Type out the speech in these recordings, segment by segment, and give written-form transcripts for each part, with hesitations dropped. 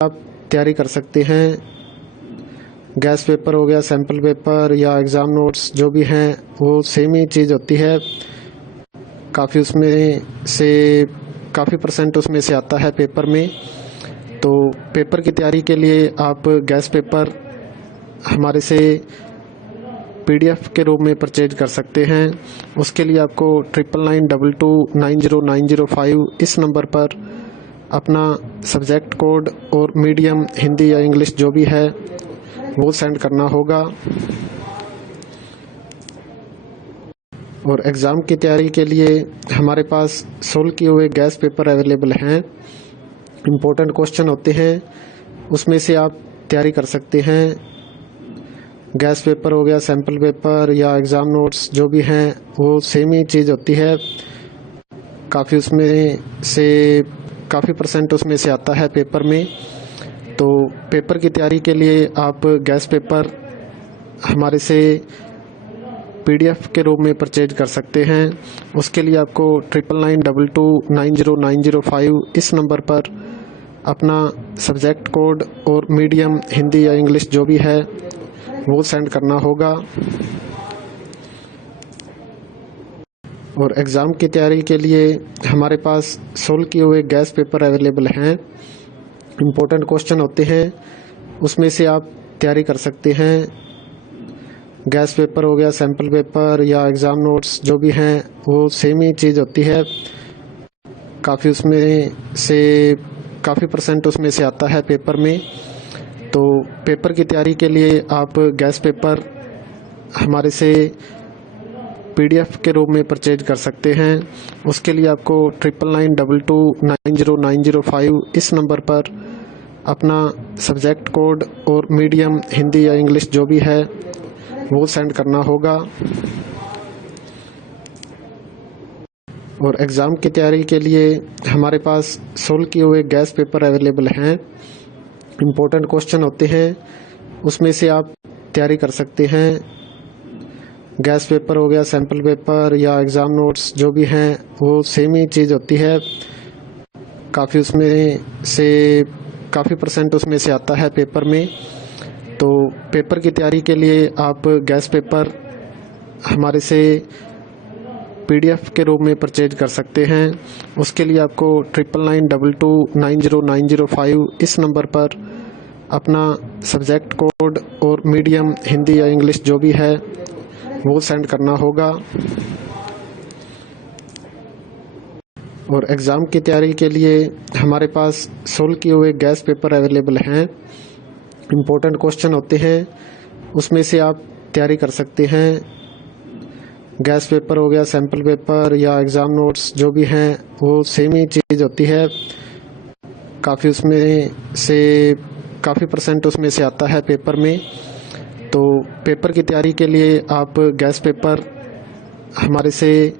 आप तैयारी कर सकते हैं। गैस पेपर हो गया, सैम्पल पेपर या एग्ज़ाम नोट्स जो भी हैं वो सेम ही चीज़ होती है। काफ़ी परसेंट उसमें से आता है पेपर में। तो पेपर की तैयारी के लिए आप गैस पेपर हमारे से PDF के रूप में परचेज कर सकते हैं। उसके लिए आपको 9992290905 इस नंबर पर अपना सब्जेक्ट कोड और मीडियम हिंदी या इंग्लिश जो भी है वो सेंड करना होगा। और एग्ज़ाम की तैयारी के लिए हमारे पास सोल्व किए हुए गैस पेपर अवेलेबल हैं। इम्पोर्टेंट क्वेश्चन होते हैं, उसमें से आप तैयारी कर सकते हैं। गैस पेपर हो गया, सैम्पल पेपर या एग्ज़ाम नोट्स जो भी हैं वो सेम ही चीज़ होती है। काफ़ी परसेंट उसमें से आता है पेपर में। तो पेपर की तैयारी के लिए आप गैस पेपर हमारे से PDF के रूप में परचेज कर सकते हैं। उसके लिए आपको 9992290905 इस नंबर पर अपना सब्जेक्ट कोड और मीडियम हिंदी या इंग्लिश जो भी है वो सेंड करना होगा। और एग्ज़ाम की तैयारी के लिए हमारे पास सोल्व किए हुए गैस पेपर अवेलेबल हैं। इम्पोर्टेंट क्वेश्चन होते हैं, उसमें से आप तैयारी कर सकते हैं। गैस पेपर हो गया, सैम्पल पेपर या एग्ज़ाम नोट्स जो भी हैं वो सेम ही चीज़ होती है। काफ़ी परसेंट उसमें से आता है पेपर में। तो पेपर की तैयारी के लिए आप गैस पेपर हमारे से PDF के रूप में परचेज कर सकते हैं। उसके लिए आपको 9992290905 इस नंबर पर अपना सब्जेक्ट कोड और मीडियम हिंदी या इंग्लिश जो भी है वो सेंड करना होगा। और एग्ज़ाम की तैयारी के लिए हमारे पास सोल्व किए हुए गैस पेपर अवेलेबल हैं। इम्पोर्टेंट क्वेश्चन होते हैं, उसमें से आप तैयारी कर सकते हैं। गैस पेपर हो गया, सैम्पल पेपर या एग्ज़ाम नोट्स जो भी हैं वो सेम ही चीज़ होती है। काफ़ी परसेंट उसमें से आता है पेपर में। तो पेपर की तैयारी के लिए आप गैस पेपर हमारे से PDF के रूप में परचेज कर सकते हैं। उसके लिए आपको 9992290905 इस नंबर पर अपना सब्जेक्ट कोड और मीडियम हिंदी या इंग्लिश जो भी है वो सेंड करना होगा। और एग्ज़ाम की तैयारी के लिए हमारे पास सोल्व किए हुए गैस पेपर अवेलेबल हैं। इम्पोर्टेंट क्वेश्चन होते हैं, उसमें से आप तैयारी कर सकते हैं। गैस पेपर हो गया, सैम्पल पेपर या एग्ज़ाम नोट्स जो भी हैं वो सेम ही चीज़ होती है। काफ़ी परसेंट उसमें से आता है पेपर में। तो पेपर की तैयारी के लिए आप गैस पेपर हमारे से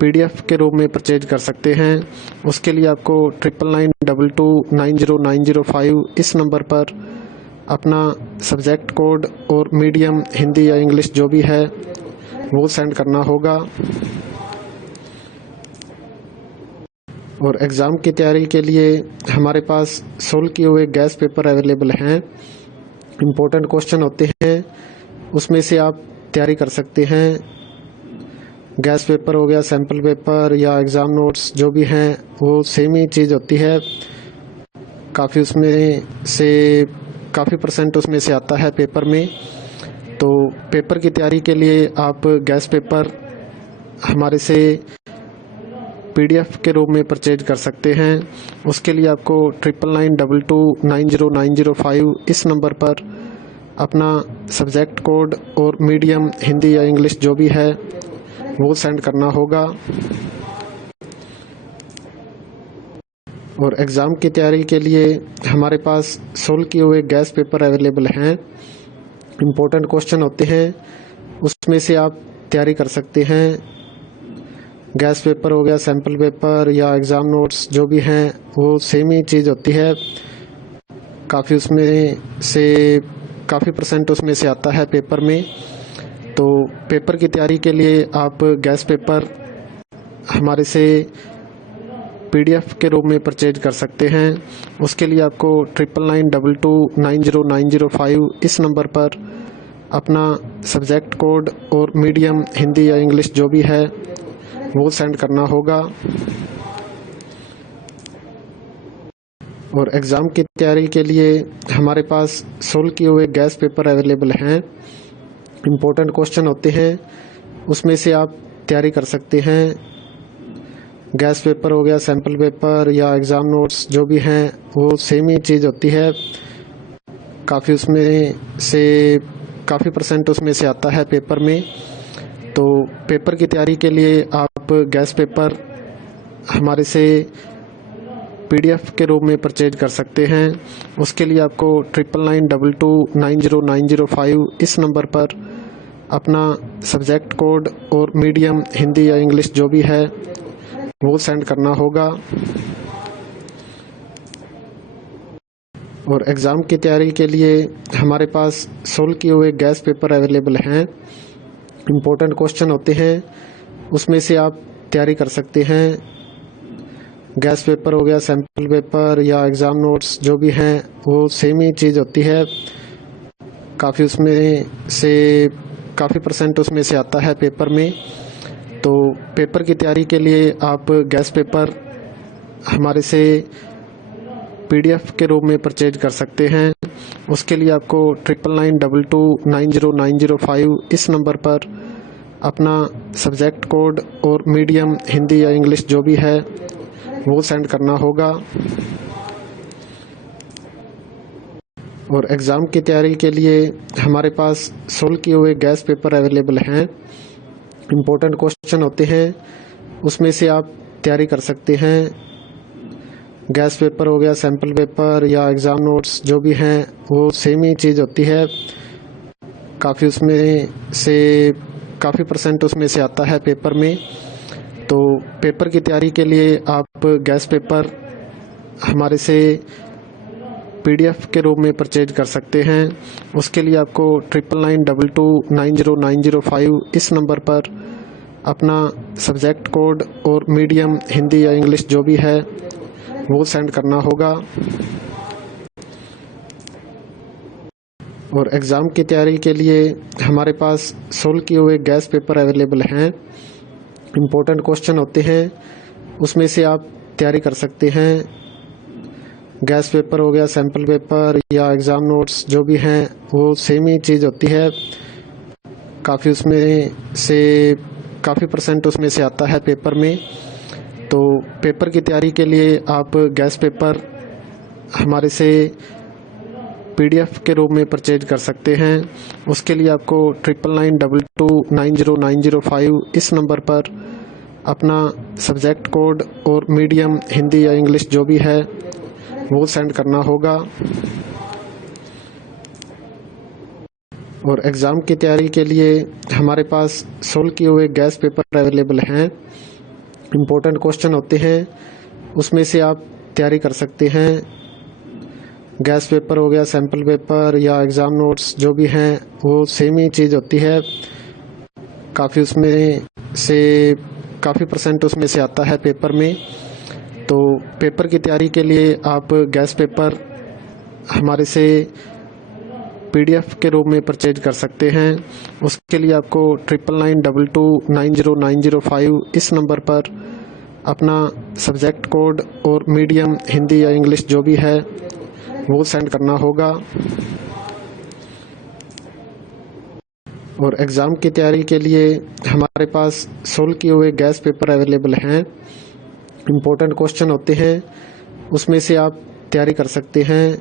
PDF के रूप में परचेज कर सकते हैं। उसके लिए आपको 9992290905 इस नंबर पर अपना सब्जेक्ट कोड और मीडियम हिंदी या इंग्लिश जो भी है वो सेंड करना होगा। और एग्ज़ाम की तैयारी के लिए हमारे पास सोल्व किए हुए गैस पेपर अवेलेबल हैं। इम्पोर्टेंट क्वेश्चन होते हैं, उसमें से आप तैयारी कर सकते हैं। गैस पेपर हो गया, सैम्पल पेपर या एग्ज़ाम नोट्स जो भी हैं वो सेम ही चीज़ होती है। काफ़ी परसेंट उसमें से आता है पेपर में। तो पेपर की तैयारी के लिए आप गैस पेपर हमारे से PDF के रूप में परचेज कर सकते हैं। उसके लिए आपको 9992290905 इस नंबर पर अपना सब्जेक्ट कोड और मीडियम हिंदी या इंग्लिश जो भी है वो सेंड करना होगा। और एग्ज़ाम की तैयारी के लिए हमारे पास सोल्व किए हुए गैस पेपर अवेलेबल हैं। इम्पोर्टेंट क्वेश्चन होते हैं, उसमें से आप तैयारी कर सकते हैं। गैस पेपर हो गया, सैम्पल पेपर या एग्ज़ाम नोट्स जो भी हैं वो सेम ही चीज़ होती है। काफ़ी परसेंट उसमें से आता है पेपर में। तो पेपर की तैयारी के लिए आप गैस पेपर हमारे से PDF के रूप में परचेज कर सकते हैं। उसके लिए आपको 9992290905 इस नंबर पर अपना सब्जेक्ट कोड और मीडियम हिंदी या इंग्लिश जो भी है वो सेंड करना होगा। और एग्ज़ाम की तैयारी के लिए हमारे पास सोल्व किए हुए गैस पेपर अवेलेबल हैं। इम्पोर्टेंट क्वेश्चन होते हैं, उसमें से आप तैयारी कर सकते हैं। गैस पेपर हो गया, सैम्पल पेपर या एग्ज़ाम नोट्स जो भी हैं वो सेम ही चीज़ होती है। काफ़ी उसमें से काफ़ी % उसमें से आता है पेपर में। तो पेपर की तैयारी के लिए आप गैस पेपर हमारे से PDF के रूप में परचेज कर सकते हैं। उसके लिए आपको 9992290905 इस नंबर पर अपना सब्जेक्ट कोड और मीडियम हिंदी या इंग्लिश जो भी है वो सेंड करना होगा। और एग्ज़ाम की तैयारी के लिए हमारे पास सोल्व किए हुए गैस पेपर अवेलेबल हैं। इम्पोर्टेंट क्वेश्चन होते हैं, उसमें से आप तैयारी कर सकते हैं। गैस पेपर हो गया, सैम्पल पेपर या एग्ज़ाम नोट्स जो भी हैं वो सेम ही चीज़ होती है। काफ़ी उसमें से काफ़ी % उसमें से आता है पेपर में। तो पेपर की तैयारी के लिए आप गैस पेपर हमारे से PDF के रूप में परचेज कर सकते हैं। उसके लिए आपको 9992290905 इस नंबर पर अपना सब्जेक्ट कोड और मीडियम हिंदी या इंग्लिश जो भी है वो सेंड करना होगा। और एग्ज़ाम की तैयारी के लिए हमारे पास सोल्व किए हुए गैस पेपर अवेलेबल हैं। इम्पोर्टेंट क्वेश्चन होते हैं, उसमें से आप तैयारी कर सकते हैं। गैस पेपर हो गया, सैम्पल पेपर या एग्ज़ाम नोट्स जो भी हैं वो सेम ही चीज़ होती है। काफ़ी उसमें से काफ़ी % उसमें से आता है पेपर में। तो पेपर की तैयारी के लिए आप गैस पेपर हमारे से PDF के रूप में परचेज कर सकते हैं। उसके लिए आपको 9992290905 इस नंबर पर अपना सब्जेक्ट कोड और मीडियम हिंदी या इंग्लिश जो भी है वो सेंड करना होगा। और एग्ज़ाम की तैयारी के लिए हमारे पास सोल्व किए हुए गैस पेपर अवेलेबल हैं। इम्पोर्टेंट क्वेश्चन होते हैं, उसमें से आप तैयारी कर सकते हैं। गैस पेपर हो गया, सैम्पल पेपर या एग्ज़ाम नोट्स जो भी हैं वो सेम ही चीज़ होती है। काफ़ी उसमें से काफ़ी % उसमें से आता है पेपर में। तो पेपर की तैयारी के लिए आप गैस पेपर हमारे से PDF के रूप में परचेज कर सकते हैं। उसके लिए आपको 9992290905 इस नंबर पर अपना सब्जेक्ट कोड और मीडियम हिंदी या इंग्लिश जो भी है वो सेंड करना होगा। और एग्ज़ाम की तैयारी के लिए हमारे पास सोल्व किए हुए गैस पेपर अवेलेबल हैं। इम्पोर्टेंट क्वेश्चन होते हैं, उसमें से आप तैयारी कर सकते हैं। गैस पेपर हो गया, सैम्पल पेपर या एग्ज़ाम नोट्स जो भी हैं वो सेम ही चीज़ होती है। काफ़ी उसमें से काफ़ी % उसमें से आता है पेपर में। तो पेपर की तैयारी के लिए आप गैस पेपर हमारे से PDF के रूप में परचेज कर सकते हैं। उसके लिए आपको 9992290905 इस नंबर पर अपना सब्जेक्ट कोड और मीडियम हिंदी या इंग्लिश जो भी है वो सेंड करना होगा। और एग्ज़ाम की तैयारी के लिए हमारे पास सोल्व किए हुए गैस पेपर अवेलेबल हैं। इम्पोर्टेंट क्वेश्चन होते हैं, उसमें से आप तैयारी कर सकते हैं।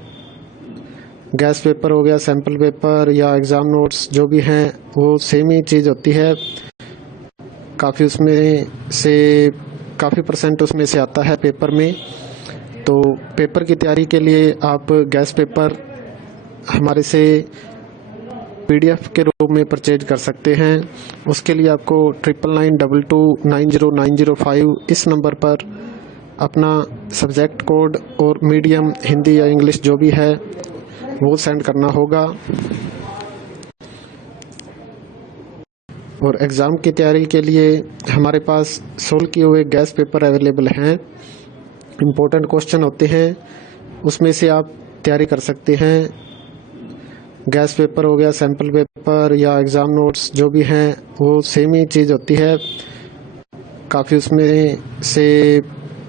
गैस पेपर हो गया, सैम्पल पेपर या एग्ज़ाम नोट्स जो भी हैं वो सेम ही चीज़ होती है। काफ़ी उसमें से काफ़ी % उसमें से आता है पेपर में। तो पेपर की तैयारी के लिए आप गैस पेपर हमारे से PDF के रूप में परचेज कर सकते हैं। उसके लिए आपको 9992290905 इस नंबर पर अपना सब्जेक्ट कोड और मीडियम हिंदी या इंग्लिश जो भी है वो सेंड करना होगा। और एग्ज़ाम की तैयारी के लिए हमारे पास सोल्व किए हुए गैस पेपर अवेलेबल हैं। इम्पोर्टेंट क्वेश्चन होते हैं, उसमें से आप तैयारी कर सकते हैं। गैस पेपर हो गया, सैम्पल पेपर या एग्ज़ाम नोट्स जो भी हैं वो सेम ही चीज़ होती है।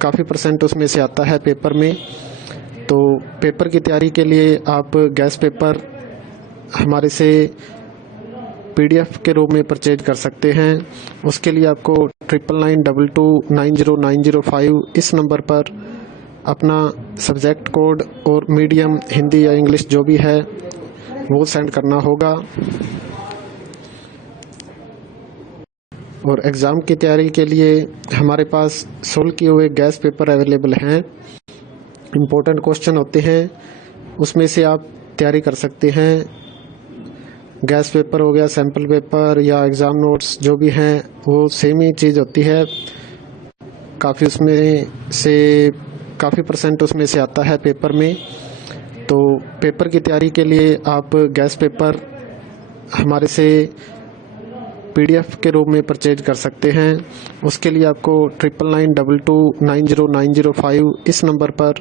काफ़ी परसेंट उसमें से आता है पेपर में। तो पेपर की तैयारी के लिए आप गैस पेपर हमारे से PDF के रूप में परचेज कर सकते हैं। उसके लिए आपको 9992290905 इस नंबर पर अपना सब्जेक्ट कोड और मीडियम हिंदी या इंग्लिश जो भी है वो सेंड करना होगा। और एग्ज़ाम की तैयारी के लिए हमारे पास सोल्व किए हुए गैस पेपर अवेलेबल हैं। इम्पोर्टेंट क्वेश्चन होते हैं, उसमें से आप तैयारी कर सकते हैं। गैस पेपर हो गया, सैम्पल पेपर या एग्ज़ाम नोट्स जो भी हैं वो सेम ही चीज़ होती है। काफ़ी परसेंट उसमें से आता है पेपर में। तो पेपर की तैयारी के लिए आप गैस पेपर हमारे से PDF के रूप में परचेज कर सकते हैं। उसके लिए आपको 9992290905 इस नंबर पर